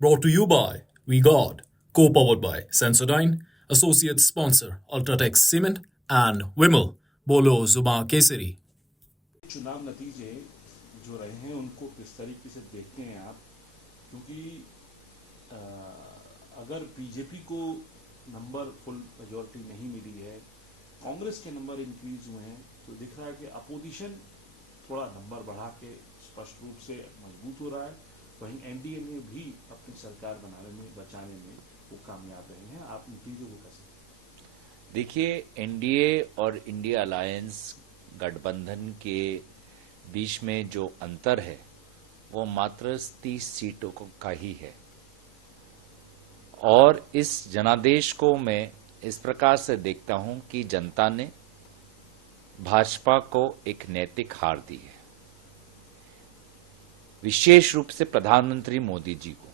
Brought to you by We God, co-powered by Sensodyne, associate sponsor Ultratech Cement and Wimmel, Bolo Zuma Kesari. चुनाव नतीजे जो रहे हैं उनको किस तरीके से देखते हैं आप, क्योंकि अगर बीजेपी को नंबर फुल मेजॉरिटी नहीं मिली है, कांग्रेस के नंबर इंक्रीज हुए हैं, तो दिख रहा है कि अपोजिशन थोड़ा नंबर बढ़ा के स्पष्ट रूप से मजबूत हो रहा है। वहीं एनडीए में भी अपनी सरकार बचाने में वो कामयाब रहे हैं। आप नतीजों को कैसे देखिए, एनडीए और इंडिया अलायंस गठबंधन के बीच में जो अंतर है वो मात्र 30 सीटों का ही है। और इस जनादेश को मैं इस प्रकार से देखता हूं कि जनता ने भाजपा को एक नैतिक हार दी है, विशेष रूप से प्रधानमंत्री मोदी जी को,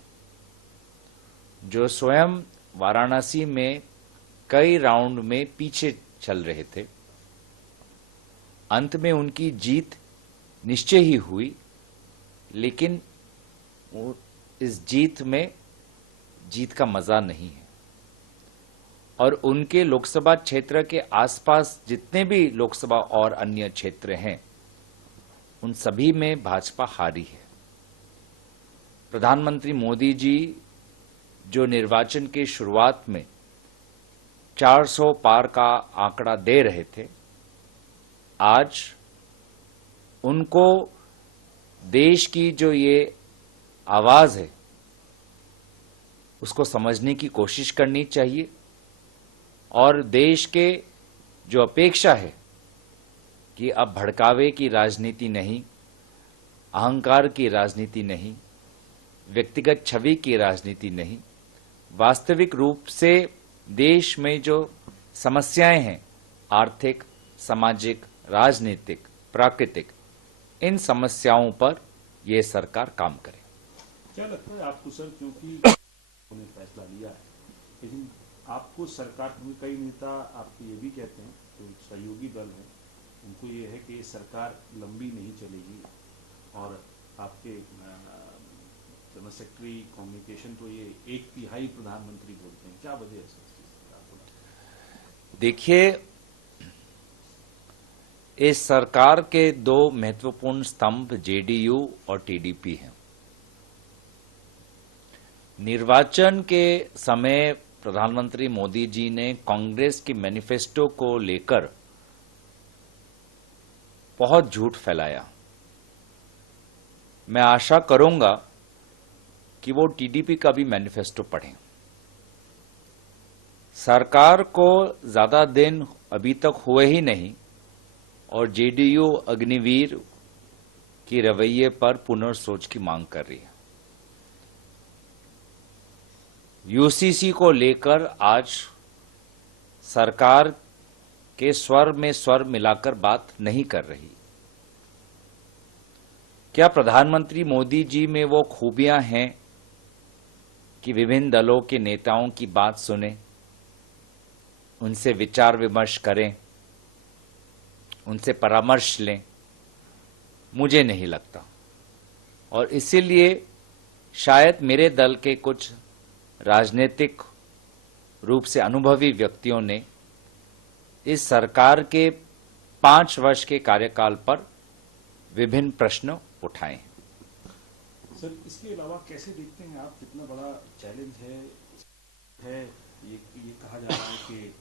जो स्वयं वाराणसी में कई राउंड में पीछे चल रहे थे। अंत में उनकी जीत निश्चय ही हुई, लेकिन इस जीत में जीत का मजा नहीं है। और उनके लोकसभा क्षेत्र के आसपास जितने भी लोकसभा और अन्य क्षेत्र हैं, उन सभी में भाजपा हारी है। प्रधानमंत्री मोदी जी जो निर्वाचन के शुरुआत में 400 पार का आंकड़ा दे रहे थे, आज उनको देश की जो ये आवाज है उसको समझने की कोशिश करनी चाहिए। और देश के जो अपेक्षा है कि अब भड़कावे की राजनीति नहीं, अहंकार की राजनीति नहीं, व्यक्तिगत छवि की राजनीति नहीं, वास्तविक रूप से देश में जो समस्याएं हैं, आर्थिक, सामाजिक, राजनीतिक, प्राकृतिक, इन समस्याओं पर यह सरकार काम करे। क्या लगता है आपको सर, क्योंकि उन्होंने फैसला लिया है, लेकिन आपको सरकार में कई नेता आपको ये भी कहते हैं, जो सहयोगी दल है उनको ये है कि ये सरकार लंबी नहीं चलेगी, और आपके जनरल सेक्रेटरी कम्युनिकेशन तो ये 1/3 प्रधानमंत्री बोलते हैं। क्या वजह है सर? देखिए, इस सरकार के दो महत्वपूर्ण स्तंभ जेडीयू और टीडीपी हैं। निर्वाचन के समय प्रधानमंत्री मोदी जी ने कांग्रेस की मैनिफेस्टो को लेकर बहुत झूठ फैलाया। मैं आशा करूंगा कि वो टीडीपी का भी मैनिफेस्टो पढ़ें। सरकार को ज्यादा दिन अभी तक हुए ही नहीं और जेडीयू अग्निवीर की रवैये पर पुनर्सोच की मांग कर रही है। यूसीसी को लेकर आज सरकार के स्वर में स्वर मिलाकर बात नहीं कर रही। क्या प्रधानमंत्री मोदी जी में वो खूबियां हैं कि विभिन्न दलों के नेताओं की बात सुने, उनसे विचार विमर्श करें, उनसे परामर्श लें? मुझे नहीं लगता। और इसीलिए शायद मेरे दल के कुछ राजनीतिक रूप से अनुभवी व्यक्तियों ने इस सरकार के 5 वर्ष के कार्यकाल पर विभिन्न प्रश्न उठाए। सर, इसके अलावा कैसे देखते हैं आप, कितना बड़ा चैलेंज है ये कहा जा रहा है कि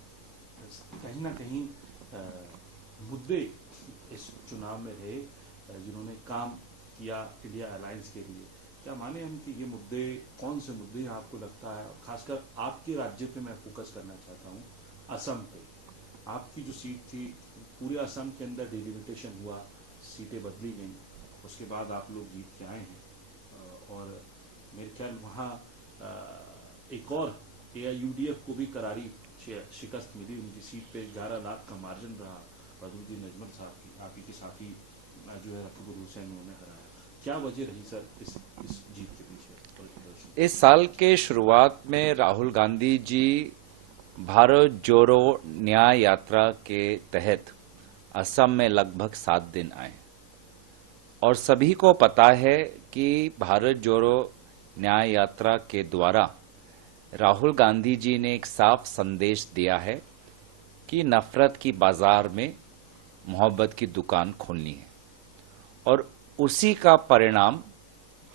कहीं ना कहीं मुद्दे इस चुनाव में रहे जिन्होंने काम किया इंडिया अलायंस के लिए। क्या माने हम कि ये मुद्दे, कौन से मुद्दे आपको लगता है, खासकर आपके राज्य पे मैं फोकस करना चाहता हूँ, असम पे। आपकी जो सीट थी, पूरे असम के अंदर डिलिमिटेशन हुआ, सीटें बदली गई, उसके बाद आप लोग जीत के आए हैं। और मेरे ख्याल वहाँ एक और एआईयूडीएफ को भी करारी शिकस्त मिली। उनकी सीट पे 11 लाख का मार्जिन रहा। बदरुद्दीन अजमल साहब की, आपकी के साथी जो है अकबर हुसैन, उन्होंने हराया। क्या वजह रही सर इस जीत के पीछे? इस साल के शुरुआत में राहुल गांधी जी भारत जोड़ो न्याय यात्रा के तहत असम में लगभग 7 दिन आए। और सभी को पता है कि भारत जोड़ो न्याय यात्रा के द्वारा राहुल गांधी जी ने एक साफ संदेश दिया है कि नफरत की बाजार में मोहब्बत की दुकान खोलनी है और उसी का परिणाम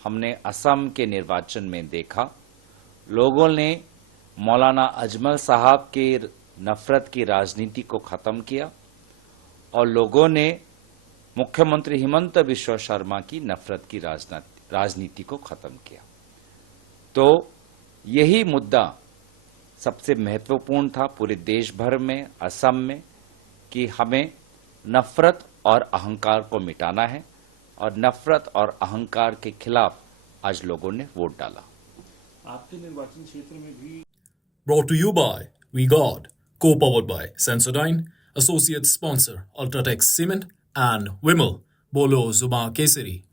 हमने असम के निर्वाचन में देखा। लोगों ने मौलाना अजमल साहब के नफरत की राजनीति को खत्म किया और लोगों ने मुख्यमंत्री हिमंत बिश्व शर्मा की नफरत की राजनीति को खत्म किया। तो यही मुद्दा सबसे महत्वपूर्ण था पूरे देश भर में, असम में, कि हमें नफरत और अहंकार को मिटाना है और नफरत और अहंकार के खिलाफ आज लोगों ने वोट डाला। आपके निर्वाचन क्षेत्र में भी Brought to you by WeGod, co-powered by Sensodyne, associate sponsor Ultratech Cement and Wimmel, Bolo Zubaan Kesari.